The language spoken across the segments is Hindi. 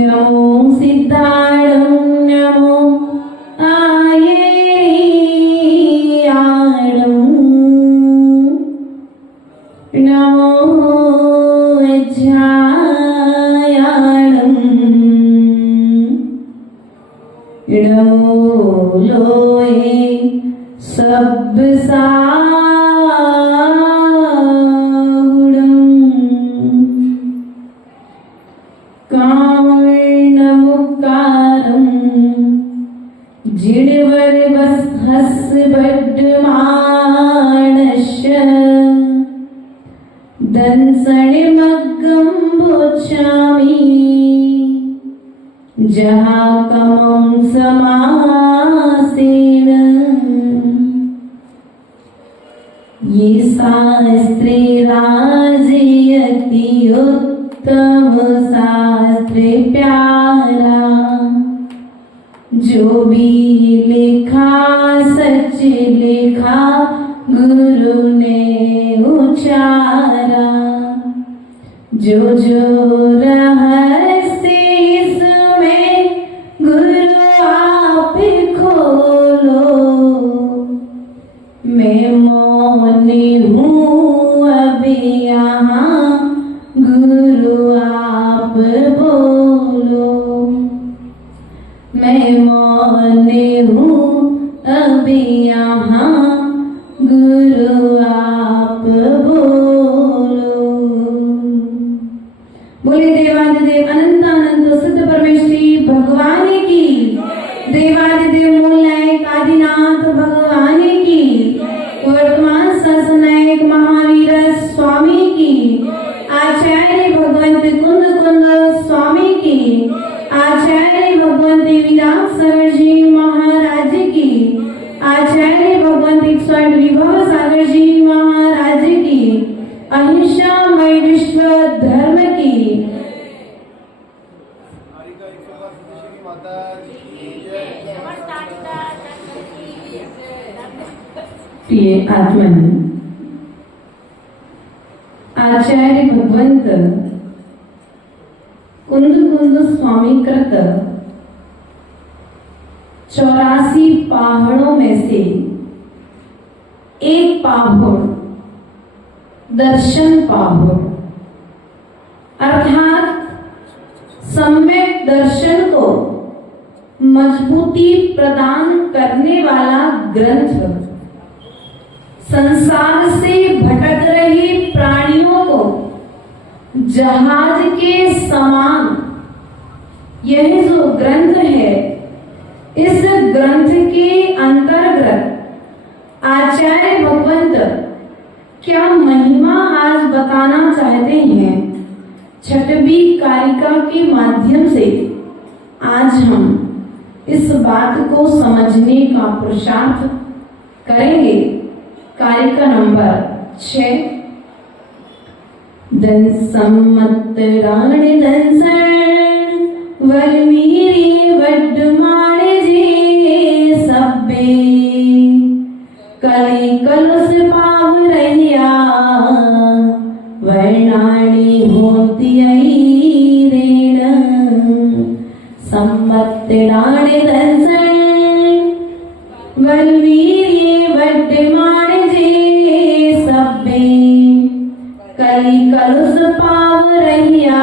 नमो सिद्धाणं नमो आयेयाणं नमो ज्ञायाणं नमो लोये सब साहुणं कामर्णमुकारं जिणवरवस्हस्वड्माणश्च दंसणिमग्गं भोचामि जहाकमं समासेन ये शास्त्रे राजयति उत्तम शास्त्रे प्यारा जो भी लिखा सच लिखा गुरु ने उचारा जो जो रहस्य इसमें गुरु आप खोलो मैं मौनी हूँ अभी यहाँ गुरु आप बोलो मैं मौनी हूँ अभी यहाँ गुरु आप बोलो। बोले देवादिदेव अनंत अनंत सिद्ध परमेश्वरी भगवान की, देवादिदेव मूल नायक आदिनाथ भगवान की, वर्तमान ससनायक महावीर स्वामी की, आचार्य भगवंत कुंद कुंद स्वामी की, आचार्य भगवंत विराट सागर जी महाराज की, आचार्य भगवंत 108 विभव सागर जी महाराज की, अहिंसामय विश्व धर्म की। प्रिय आत्मन, आचार्य भगवंत कुंद कुंद स्वामी कृत 84 पहाड़ों में से एक पहाड़ दर्शन पहाड़ अर्थात सम्यक दर्शन को मजबूती प्रदान करने वाला ग्रंथ, संसार से भटक रहे प्राणियों को जहाज के समान यह जो ग्रंथ है, इस ग्रंथ के अंतर्गत आचार्य भगवंत क्या महिमा आज बताना चाहते हैं। छठवीं कारिका के माध्यम से आज हम इस बात को समझने का पुरुषार्थ करेंगे। कारिका नंबर 6 दन सम्मतराण दंसण वलमीरी वड्डमाण जे सब्बे कली कलुष पाव रहिया वर्णाणी होती रेण सम्मतराण दंसण वलमीरी वड्डमाण कली कलुष पाव रहिया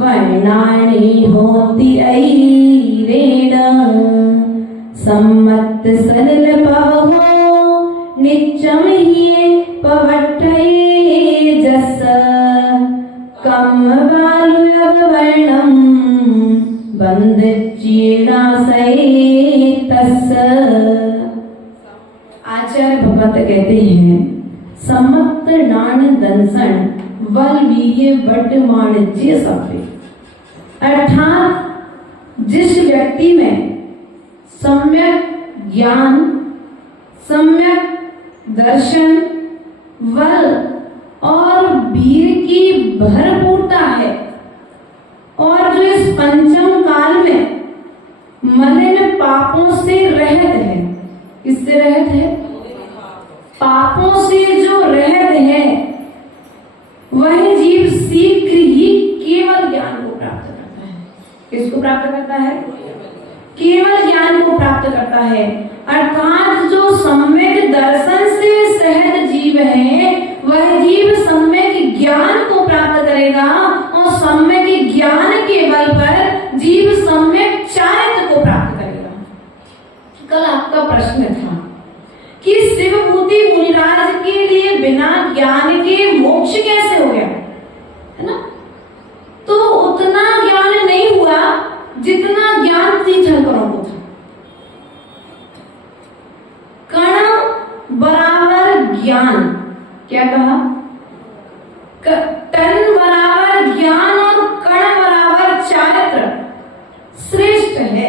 वर्णाणी होती रेण सम्मत सलिल पवहो नित्यम ही पवट्ठये जस कम बालु वर्णम बंध चीणासये तस। आचार्य भगवत कहते हैं सम्मत नाण दंसन वल वीर्य वड्डमाण जे सब्बे, अर्थात जिस व्यक्ति में सम्यक ज्ञान, सम्यक दर्शन, बल और वीर की भरपूरता है और जो इस पंचम काल में मलिन पापों से रहित है। किससे रहित है? पापों से जो रहित है वह जीव शीघ्र ही केवल ज्ञान ज्ञान को प्राप्त करता है। किसको प्राप्त करता है? केवल ज्ञान को प्राप्त करता है। अर्थात जो सम्यक दर्शन से सहज जीव है, वह जीव सम्यक ज्ञान को प्राप्त करेगा और सम्यक ज्ञान के बल पर जीव सम्यक चारित्र को प्राप्त करेगा। कल आपका प्रश्न था कि शिवभूति मुनिराज के लिए बिना ज्ञान के मोक्ष कैसे हो गया, है ना? तो उतना ज्ञान नहीं हुआ जितना ज्ञान तीर्थंकरों को था। कण बराबर ज्ञान, क्या कहा? टन बराबर ज्ञान और कण बराबर चारित्र श्रेष्ठ है।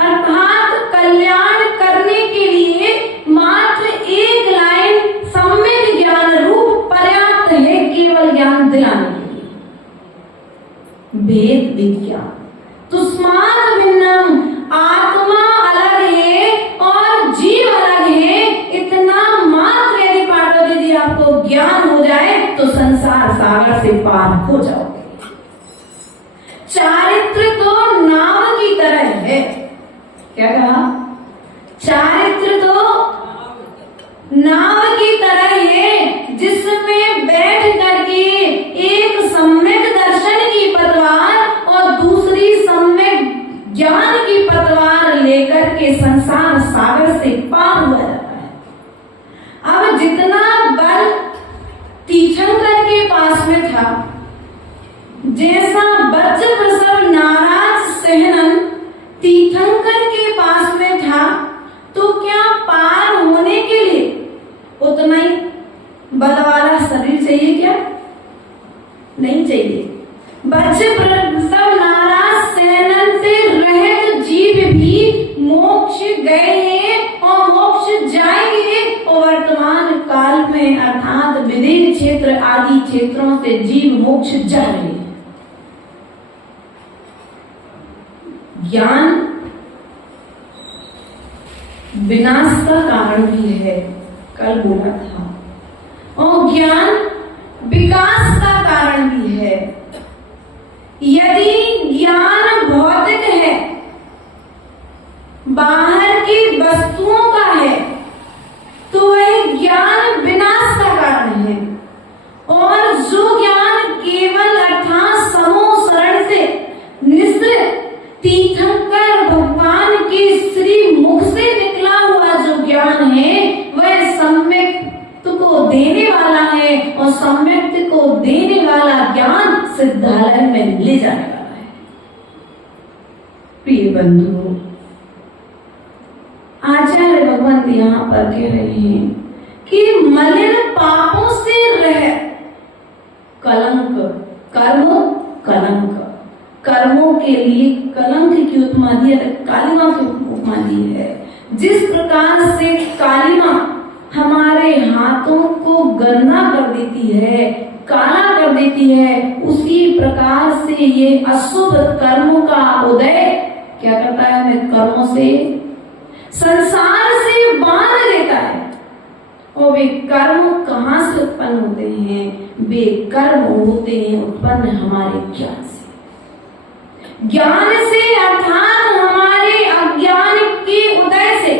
अर्थात कल्याण करने के लिए मात्र एक लाइन सम्यक ज्ञान रूप पर्याप्त है, केवल ज्ञान दिलाने के लिए। भेद विज्ञान तुस्मात् भिन्नम, आत्मा अलग है और जीव अलग है, इतना मात्र यदि पार्वती जी आपको ज्ञान हो जाए तो संसार सागर से पार हो जाओगे। चारित्र तो नाव की तरह है। क्या कहा? चारित्र तो नाव की तरह है, जिसमें बैठ करके एक सम्यक दर्शन की पतवार और दूसरी सम्यक ज्ञान की पतवार लेकर के संसार सागर से पार हुआ जाता है। अब जितना बल तीर्थंकर के पास में था, जैसा बच्च प्रसव नाराज सहनन तीर्थंकर के पास में था, तो क्या पार होने के लिए उतना ही बल वाला शरीर चाहिए? क्या नहीं चाहिए। बच्च प्रसव नाराज सहनन से रहित जीव भी मोक्ष गए हैं और मोक्ष जाएंगे और वर्तमान काल में अर्थात विदेह क्षेत्र आदि क्षेत्रों से जीव मोक्ष जा रहे हैं। ज्ञान विनाश का कारण भी है, कल बोला था, और ज्ञान विकास का कारण भी है। यदि ज्ञान भौतिक है, बाहर की वस्तुओं का है, तो वह ज्ञान विनाश का कारण है। और जो ज्ञान केवल अर्थात समूह शरण से निश्रित तीर्थंकर भगवान के श्री मुख से निकला हुआ जो ज्ञान है, वह सम्यक को देने वाला है और सम्यक को देने वाला ज्ञान सिद्धालय में ले जाने वाला है। प्रिय बंधु, आचार्य भगवंत यहाँ पर कह रहे हैं कि मलिन पापों से रह कलंक, कर्म कलंक, कर्मों के लिए कलंक की उपमा दी है, कालिमा की उपमा दी है। जिस प्रकार से कालिमा हमारे हाथों को गंदा कर देती है, काला कर देती है, उसी प्रकार से ये अशुभ कर्मों का उदय क्या करता है? हमें कर्मों से, संसार से बांध लेता है। और वे कर्म कहाँ से उत्पन्न होते हैं? वे कर्म होते हैं उत्पन्न हमारे ज्ञान से। ज्ञान से अर्थात हमारे अज्ञान के उदय से,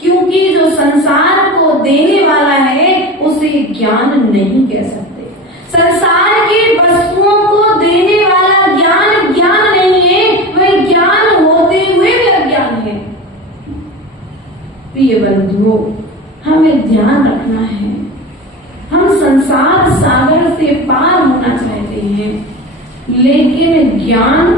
क्योंकि जो संसार को देने वाला है उसे ज्ञान नहीं कह सकते। संसार की वस्तुओं को देने वाला ज्ञान ज्ञान नहीं है, वह ज्ञान होते हुए भी अज्ञान है। प्रिय बंधुओं, हमें ध्यान रखना है, हम संसार सागर से पार होना चाहते हैं, लेकिन ज्ञान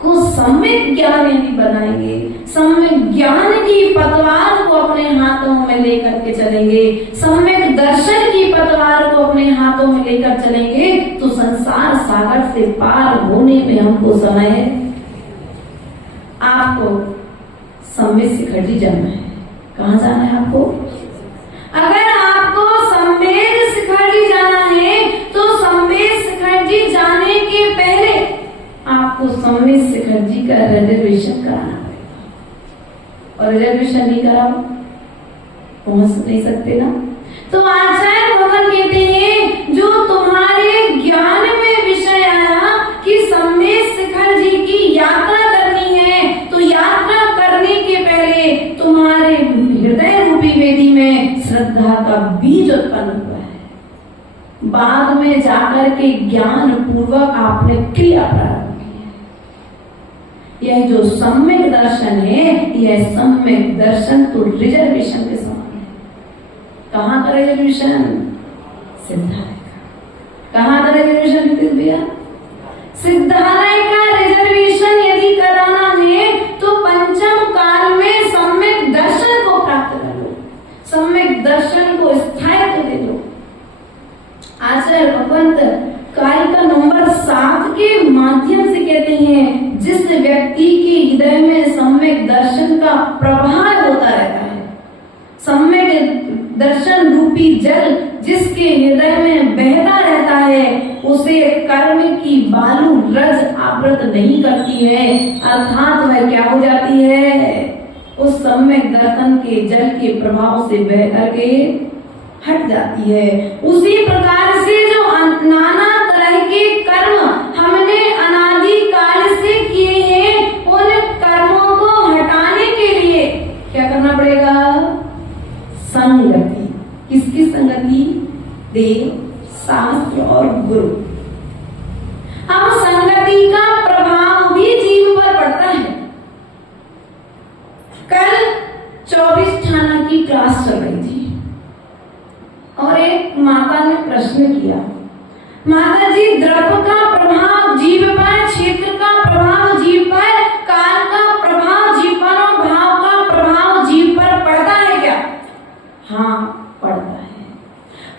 को सम्यक ज्ञान यदि बनाएंगे, सम्यक ज्ञान की पतवार को अपने हाथों में लेकर के चलेंगे, सम्यक दर्शन की पतवार को अपने हाथों में लेकर चलेंगे, तो संसार सागर से पार होने में हमको समय है। आपको सम्यक शिखरजी जाना है। कहाँ जाना है आपको? अगर आपको सम्यक शिखरजी जाना है तो सम्यक शिखरजी जाने के पहले आपको सम्यक शिखरजी का रिजर्वेशन कराना पड़ेगा, और रिजर्वेशन नहीं करा पहुंच नहीं सकते ना। तो आचार्य भगवान कहते हैं जो तुम्हारे ज्ञान में बाद में जाकर के ज्ञान पूर्वक आपने क्रिया प्रारंभ की है। यह जो सम्यक दर्शन है, यह सम्यक दर्शन तो रिजर्वेशन के समान है। कहाँ का रिजर्वेशन? सिद्धालय का। कहाँ का रिजर्वेशन भैया? सिद्धालय का रिजर्वेशन यदि कराना है तो पंचम काल में सम्यक दर्शन को प्राप्त कर लो, सम्यक दर्शन को स्थायित्व दे दो। आचार्य भगवंत कारिका नंबर 7 के माध्यम से कहते हैं, जिस व्यक्ति के हृदय में सम्यक दर्शन का प्रभाव होता रहता है, सम्यक दर्शन रूपी जल जिसके हृदय में बहता रहता है, उसे कर्म की बालू रज आवृत नहीं करती है, अर्थात वह क्या हो जाती है? उस सम्यक दर्शन के जल के प्रभाव से बह करके हट जाती है। उसी प्रकार से जो नाना तरह के कर्म हमने अनादि काल से किए हैं, उन कर्मों को हटाने के लिए क्या करना पड़ेगा? संगति। किसकी संगति? देव, शास्त्र और गुरु। अब संगति का प्रभाव भी जीव पर पड़ता है। कल 24 ठाना की क्लास चल रही थी और एक माता ने प्रश्न किया, माता जी द्रव्य का प्रभाव जीव पर, क्षेत्र का प्रभाव जीव पर, काल का प्रभाव जीव पर और भाव का प्रभाव जीव पर पड़ता है क्या? हाँ पड़ता है।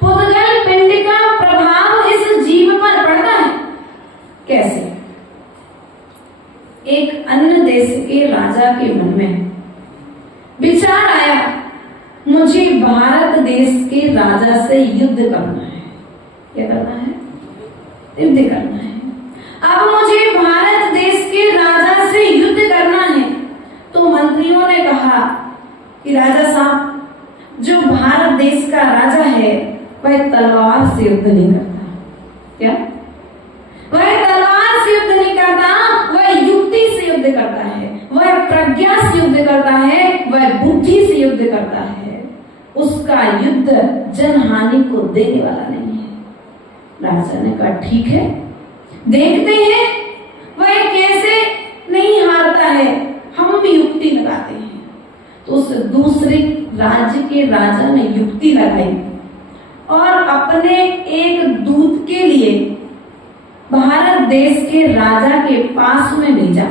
पुद्गल पिंड का प्रभाव इस जीव पर पड़ता है। कैसे? एक अन्य देश के राजा के मन में विचार आया, मुझे भारत देश के राजा से युद्ध करना है। क्या करना है? युद्ध करना है। अब मुझे भारत देश के राजा से युद्ध करना है। तो मंत्रियों ने कहा कि राजा साहब, जो भारत देश का राजा है वह तलवार से युद्ध नहीं करता। क्या? वह तलवार से युद्ध नहीं करता, वह युक्ति से युद्ध करता है, वह प्रज्ञा से युद्ध करता है, वह बुद्धि से युद्ध करता है। उसका युद्ध जनहानि को देने वाला नहीं है। राजा ने कहा ठीक है, देखते हैं वह कैसे नहीं हारता है, हम भी युक्ति लगाते हैं। तो उस दूसरे राज्य के राजा ने युक्ति लगाई और अपने एक दूत के लिए भारत देश के राजा के पास में भेजा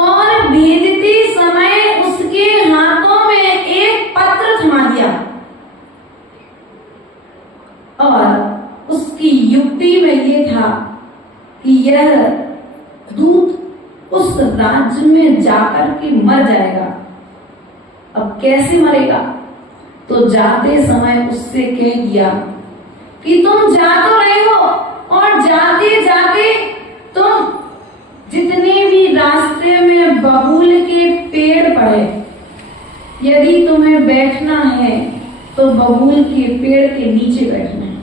और भेजते समय उसके हाथों में एक पत्र थमा दिया और उसकी युक्ति में ये था कि यह दूत उस राज्य में जाकर के मर जाएगा। अब कैसे मरेगा? तो जाते समय उससे कह दिया कि तुम जा तो रहे हो और जाते जाते तुम जितने भी रास्ते में बबूल के पेड़ पड़े, यदि तुम्हें बैठना है तो बबूल के पेड़ के नीचे बैठना है।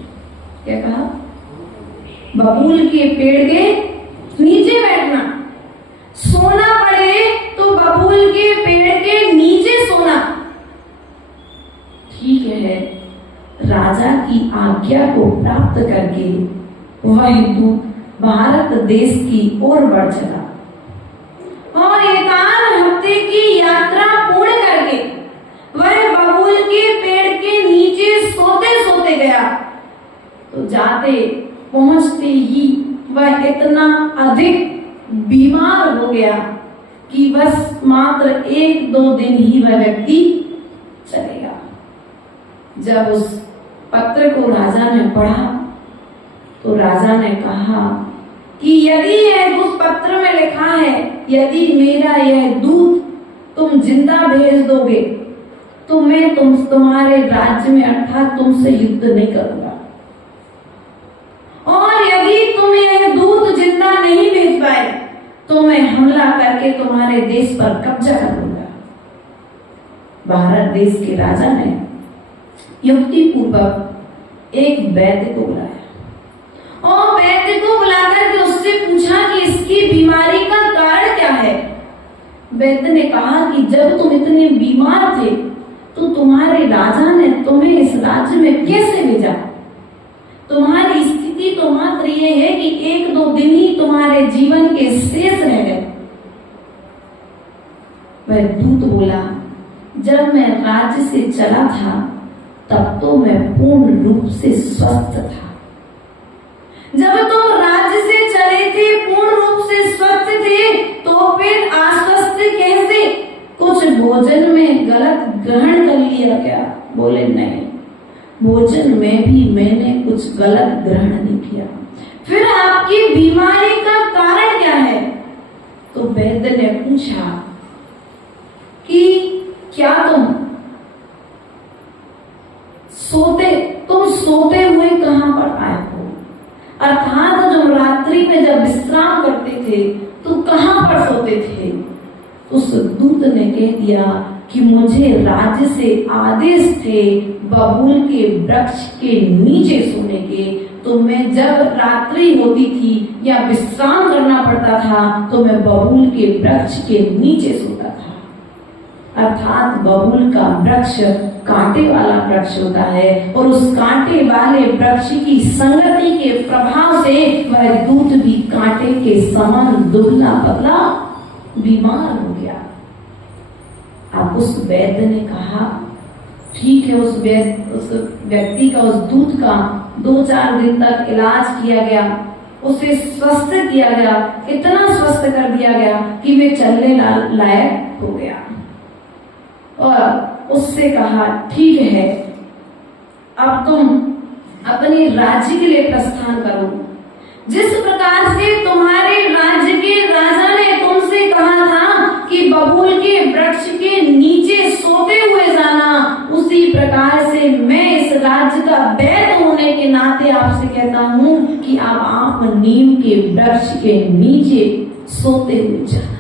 क्या कहा? बबूल के पेड़ के नीचे बैठना। सोना पड़े तो बबूल के पेड़ के नीचे सोना। ठीक है। राजा की आज्ञा को प्राप्त करके वह दूत भारत देश की ओर बढ़ चला और एकाध हफ्ते की यात्रा पूर्ण करके वह बबूल के पेड़ के नीचे सोते सोते गया। तो जाते पहुंचते ही वह इतना अधिक बीमार हो गया कि बस मात्र 1-2 दिन ही वह व्यक्ति चलेगा। जब उस पत्र को राजा ने पढ़ा तो राजा ने कहा कि यदि यह उस पत्र में लिखा है, यदि मेरा यह दूत तुम जिंदा भेज दोगे तो मैं तुम्हारे राज्य में अर्थात तुमसे युद्ध नहीं करूंगा, और यदि तुम यह दूत जिंदा नहीं भेज पाए तो मैं हमला करके तुम्हारे देश पर कब्जा कर लूंगा। भारत देश के राजा ने युक्ति पूर्वक एक वैद्य को बुलाया और वैद्य को बुलाकर के उससे पूछा कि इसकी बीमारी का कारण क्या है। वैद्य ने कहा कि जब तुम इतने बीमार थे तो तुम्हारे राजा ने तुम्हें इस राज्य में कैसे भेजा? स्थिति तो मात्र ये है कि 1-2 दिन ही तुम्हारे जीवन के शेष रह गए। वह दूत बोला, जब मैं राज्य से चला था तब तो मैं पूर्ण रूप से स्वस्थ था। जब तुम राज्य से चले थे, पूर्ण रूप से स्वस्थ थे, तो फिर आश्वस्त कैसे? कुछ भोजन में गलत ग्रहण कर लिया क्या? बोले नहीं, भोजन में भी मैंने कुछ गलत ग्रहण नहीं किया। फिर आपकी बीमारी का कारण क्या है? तो वैद्य ने पूछा कि क्या तुम सोते हुए कहां पर आए हो? अर्थात तुम रात्रि में जब विश्राम करते थे तो कहां पर सोते थे? उस दूत ने कह दिया कि मुझे राज्य से आदेश थे बबूल के वृक्ष के नीचे सोने के, तो मैं जब रात्रि होती थी या विश्राम करना पड़ता था तो मैं बबूल के वृक्ष के नीचे सोता था। अर्थात बबूल का वृक्ष कांटे वाला वृक्ष होता है और उस कांटे वाले वृक्ष की संगति के प्रभाव से वह दूत भी कांटे के समान दुबला पतला बीमार हो गया। अब उस वैद्य ने कहा, ठीक है, उस व्यक्ति का, उस दूत का 2-4 दिन तक इलाज किया गया, उसे स्वस्थ किया गया, इतना स्वस्थ कर दिया गया कि वे चलने लायक हो गया। और उससे कहा, ठीक है, अब तुम अपने राज्य के लिए प्रस्थान करो। जिस प्रकार से तुम्हारे राज्य के राजा ने तुमसे कहा था कि बबूल के वृक्ष के नीचे सोते हुए जाना, उसी प्रकार से मैं इस राज्य का वैद्य होने के नाते आपसे कहता हूँ कि आप नीम के वृक्ष के नीचे सोते हुए जाना।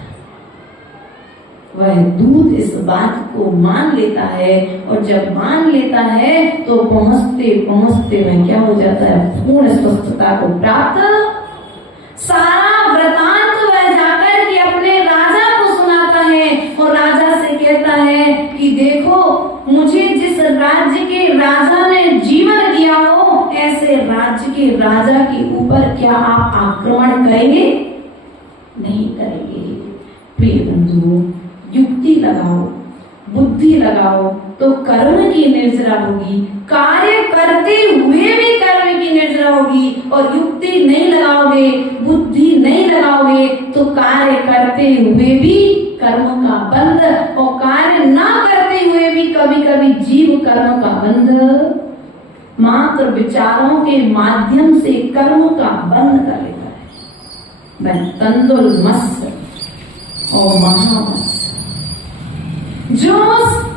वह दूत इस बात को मान लेता है और जब मान लेता है तो पहुंचते पहुंचते वह क्या हो जाता है? पूर्ण स्वस्थता को प्राप्त। सारा वृतांत वह जाकर के अपने राजा को सुनाता है और राजा से कहता है कि देखो, मुझे जिस राज्य के राजा ने जीवन दिया हो, ऐसे राज्य के राजा के ऊपर क्या आप आक्रमण करेंगे? नहीं करेंगे। प्रिय बंधुओं, युक्ति लगाओ, बुद्धि लगाओ तो कर्म की निर्जरा होगी, कार्य करते हुए भी कर्म की निर्जरा होगी। और युक्ति नहीं लगाओगे, बुद्धि नहीं लगाओगे तो कार्य करते हुए भी कर्म का बंध, और कार्य ना करते हुए भी कभी कभी जीव कर्म का बंध मात्र विचारों के माध्यम से कर्म का बंध कर लेता है। वह तंदुल मत्स्य और महामत्स्य, जो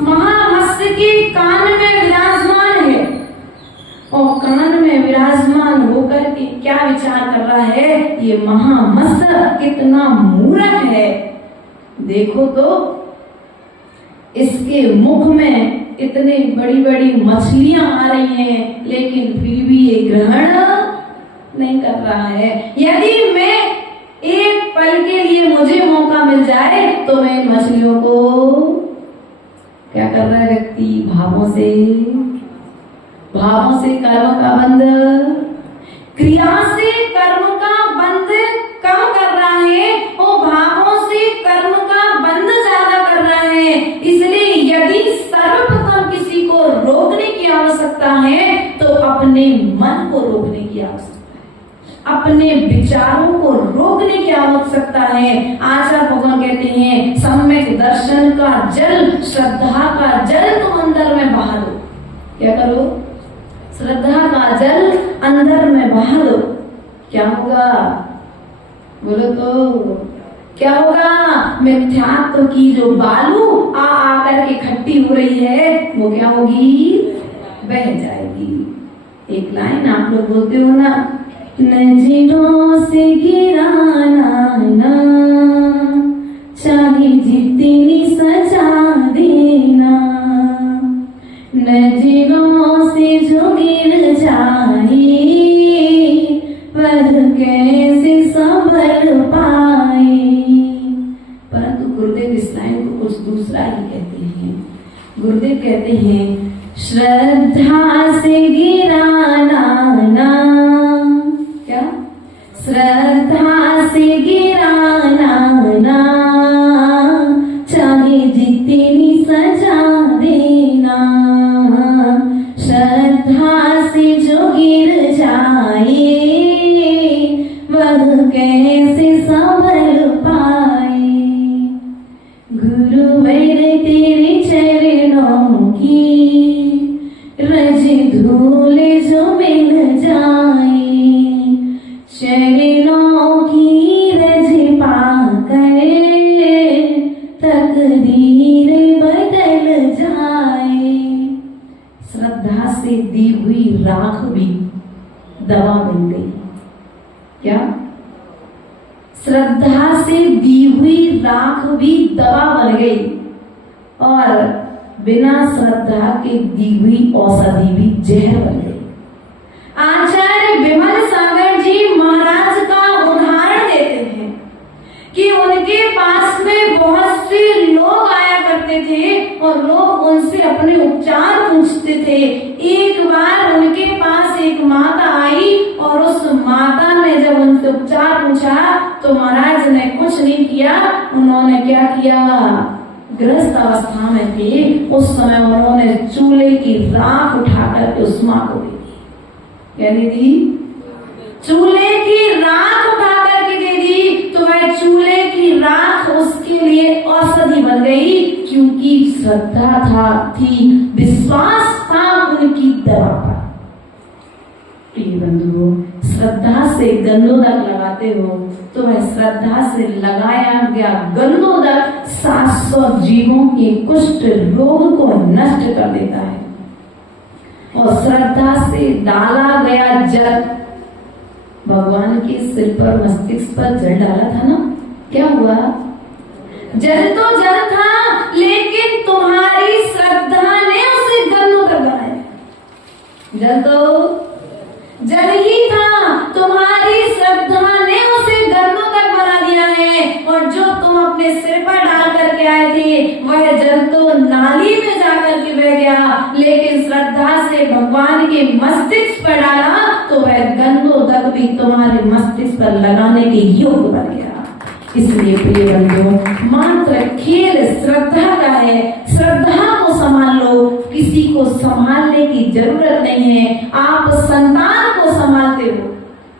महामत्स्य के कान में विराजमान है और कान में विराजमान होकर के क्या विचार कर रहा है? ये महामत्स्य कितना मूर्ख है। देखो तो इसके मुख में इतनी बड़ी बड़ी मछलियां आ रही हैं, लेकिन फिर भी ये ग्रहण नहीं कर रहा है। यदि मैं एक पल के लिए मुझे मौका मिल जाए तो मैं मछलियों को क्या कर रहा है व्यक्ति? भावों से कर्म का बंध, क्रिया से कर्म का बंध कम कर रहा है और भावों से कर्म का बंध ज्यादा कर रहा है। इसलिए यदि सर्वप्रथम किसी को रोकने की आवश्यकता है तो अपने मन को रोकने की आवश्यकता है, अपने विचारों को रोकने की आवश्यकता है। आचार्य भगवान कहते हैं, सम्यक दर्शन का जल, श्रद्धा का जल तुम अंदर में बहा दो। क्या करो? श्रद्धा का जल अंदर में बहा दो। क्या होगा? बोलो तो क्या होगा? मिथ्यात्व की जो बालू आकर के इकट्ठी हो रही है वो क्या होगी? बह जाएगी। एक लाइन आप लोग बोलते हो ना, नजरों से गिराना ना, चाहे जितनी सजा देना, नजरों से जो गिर जाए पर कैसे संभल पाए। परंतु गुरुदेव इस लाइन को कुछ दूसरा ही कहते हैं। गुरुदेव कहते हैं, श्रद्धा से गिराना ना, दवा बन गई। क्या? श्रद्धा से दी हुई राख भी दवा बन गई और बिना श्रद्धा के दी हुई औषधि भी जहर बन गई। आचार्य विमल सागर जी महाराज का उदाहरण देते हैं कि उनके पास में बहुत से लोग आया करते थे और लोग उनसे अपने उपचार पूछते थे। एक बार उनके पास एक माता आई और उस माता ने जब उनसे उपचार पूछा तो महाराज ने कुछ नहीं किया। उन्होंने क्या किया? गृहस्थ अवस्था में थे उस समय उन्होंने चूल्हे की राख उठाकर के उस मां को दी। क्या दे दी? चूल्हे की राख उठा करके दे दी। तो वह चूल्हे की राख उसके लिए औषधि बन गई, क्योंकि श्रद्धा थी, विश्वास था उनकी दवा पर। प्रिय बंधुओं, श्रद्धा से गंधोदक लगाते हो तो वह श्रद्धा से लगाया गया गंधोदक 700 जीवों के कुष्ठ रोग को नष्ट कर देता है। और श्रद्धा से डाला गया जल, भगवान के सिर पर मस्तिष्क पर जल डाला था ना, क्या हुआ? जल तो जल था, लेकिन तुम्हारी श्रद्धा ने उसे गंधोदक बनाया। जल तो जल ही था, तुम्हारी श्रद्धा ने उसे गंधोदक बना दिया है। और जो तुम अपने सिर पर डाल करके आए थे वह जल तो नाली में जाकर के बह गया, लेकिन श्रद्धा से भगवान के मस्तिष्क पर डाला तो वह गंधोदक भी तुम्हारे मस्तिष्क पर लगाने के योग्य बन गया। इसलिए प्रिय बंधुओं, मात्र खेल श्रद्धा का है। श्रद्धा को संभाल लो, किसी को संभालने की जरूरत नहीं है। आप संतान को संभालते हो।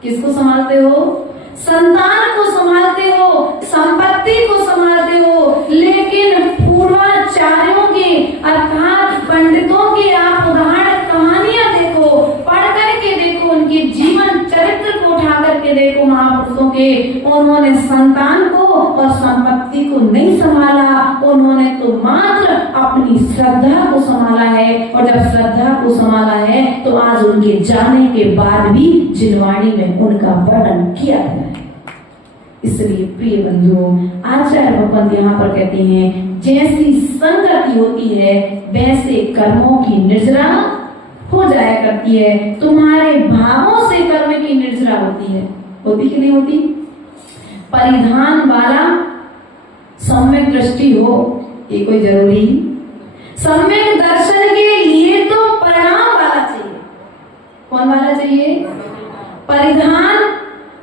किसको संभालते हो? संतान को संभालते हो, संपत्ति को संभालते हो, लेकिन पूर्वाचार्यों के अर्थात पंडितों की आप उदाहरण कहानियां देखो, पढ़ करके देखो, उनके जीवन चरित्र को उठा करके देखो। महापुरुषों के, उन्होंने संतान को और संपत्ति को नहीं संभाला, उन्होंने तो मात्र अपनी श्रद्धा को संभाला है। और जब श्रद्धा को संभाला है तो आज उनके जाने के बाद भी जिनवाणी में उनका वर्णन किया गया है। इसलिए प्रिय बंधुओं, आचार्य भगवंत यहाँ पर कहते हैं, जैसी संगति होती है वैसे कर्मों की निर्जरा हो जाया करती है। तुम्हारे भावों से कर्म की निर्जरा होती है। होती कि नहीं होती? परिधान वाला सम्यक दृष्टि हो, ये कोई जरूरी? सम्यक दर्शन के लिए तो परिणाम वाला चाहिए। कौन वाला चाहिए? परिधान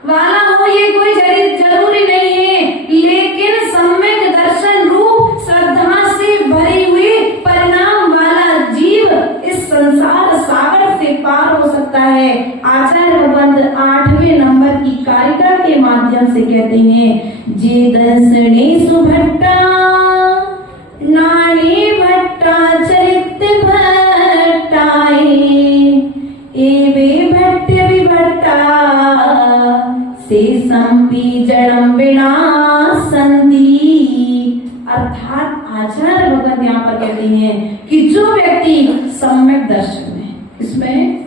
वाला हो, ये कोई जरूरी नहीं है, लेकिन सम्यक दर्शन रूप श्रद्धा से भरी हुई परिणाम वाला जीव इस संसार सागर से पार हो सकता है। आचार्य भगवंत 8वें नंबर की कारिका के माध्यम से कहते हैं, जे दर्शने सुभट्टा नाणी भट्टा चरित्र भट्टाए एवे भट्ट विभट्टा से संपी जड़म विनाशंति। अर्थात आचार्य भगवत यहाँ पर कहते हैं कि जो व्यक्ति सम्यक दर्शन में, इसमें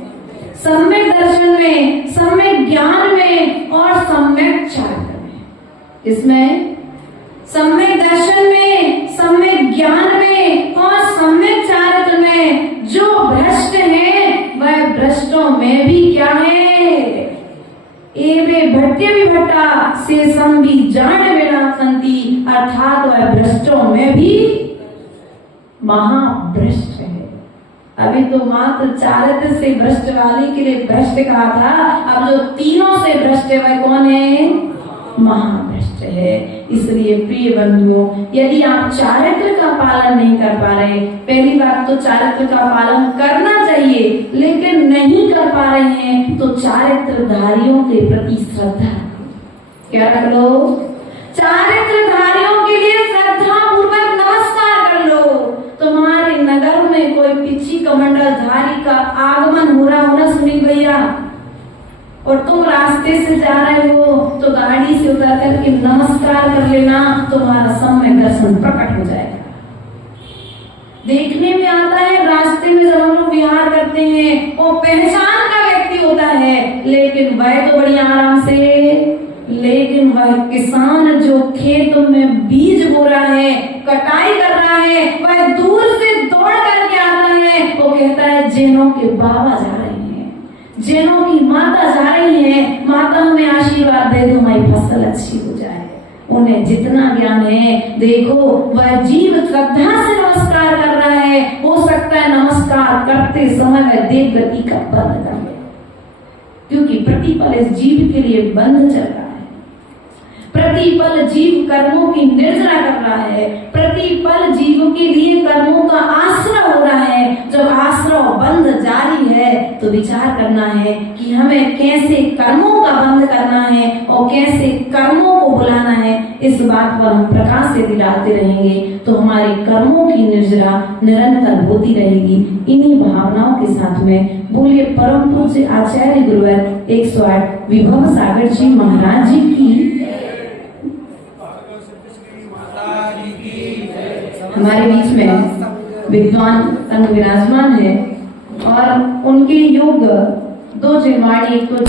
सम्यक दर्शन में, सम्यक ज्ञान में और सम्यक चारित्र में, इसमें सम्यक दर्शन में, सम्यक ज्ञान में और सम्यक चारित्र में जो भ्रष्ट है वह भ्रष्टों में भी क्या है? एवे भट्टे विभट्टा से संबी जान विनाशंति। अर्थात वह भ्रष्टों में भी महाभ्रष्ट है। अभी तो मात्र चारित्र से भ्रष्ट वाले के लिए भ्रष्ट कहा था, अब जो तीनों से भ्रष्ट है वह कौन है? महाभ्रष्ट है। इसलिए प्रिय बंधुओं, यदि आप चारित्र का पालन नहीं कर पा रहे, पहली बात तो चारित्र का पालन करना चाहिए, लेकिन नहीं कर पा रहे हैं तो चारित्रधारियों के प्रति श्रद्धा, क्या रख लो? चारित्रधारियों के लिए श्रद्धा पूर्वक नमस्कार कर लो। तुम्हारे नगर में कोई पिछी कमंडलधारी का आगमन हो रहा होना सुनी भैया, और तुम रास्ते से जा रहे हो तो गाड़ी से उतर करके नमस्कार कर लेना, तुम्हारा सम्यक दर्शन प्रकट हो जाएगा। देखने में आता है रास्ते में जब हम लोग विहार करते हैं वो पहचान का व्यक्ति होता है, वह तो बड़ी आराम से, लेकिन वह किसान जो खेतों में बीज बो रहा है, कटाई कर रहा है, वह दूर से दौड़ करके आता है, वो कहता है जैनों के बाबा जा रहे हैं, जैनों की माता जा रही है, माता हमें आशीर्वाद दे दो, हमारी फसल अच्छी हो जाए। उन्हें जितना ज्ञान है, देखो वह जीव श्रद्धा से नमस्कार कर रहा है। हो सकता है नमस्कार करते समय वह देव गति का बंद कर ले, क्योंकि प्रतिपल इस जीव के लिए बंद चल रहा है। प्रतिपल जीव कर्मों की निर्जरा कर रहा है, प्रतिपल जीव के लिए कर्मों का आश्रय हो रहा है। जब आश्रय बंद जारी है तो विचार करना है कि हमें कैसे कर्मों का बंद करना है और कैसे कर्मों को बुलाना है। इस बात पर हम प्रकाश से दिलाते रहेंगे तो हमारे कर्मों की निर्जरा निरंतर होती रहेगी। इन्हीं भावनाओं के साथ में बोलिए परम पूज्य आचार्य गुरुवर 108 विभव सागर जी महाराज जी की, हमारे बीच में विद्वान संग विराजमान है और उनके योग 2 जयमाड़ी, एक तो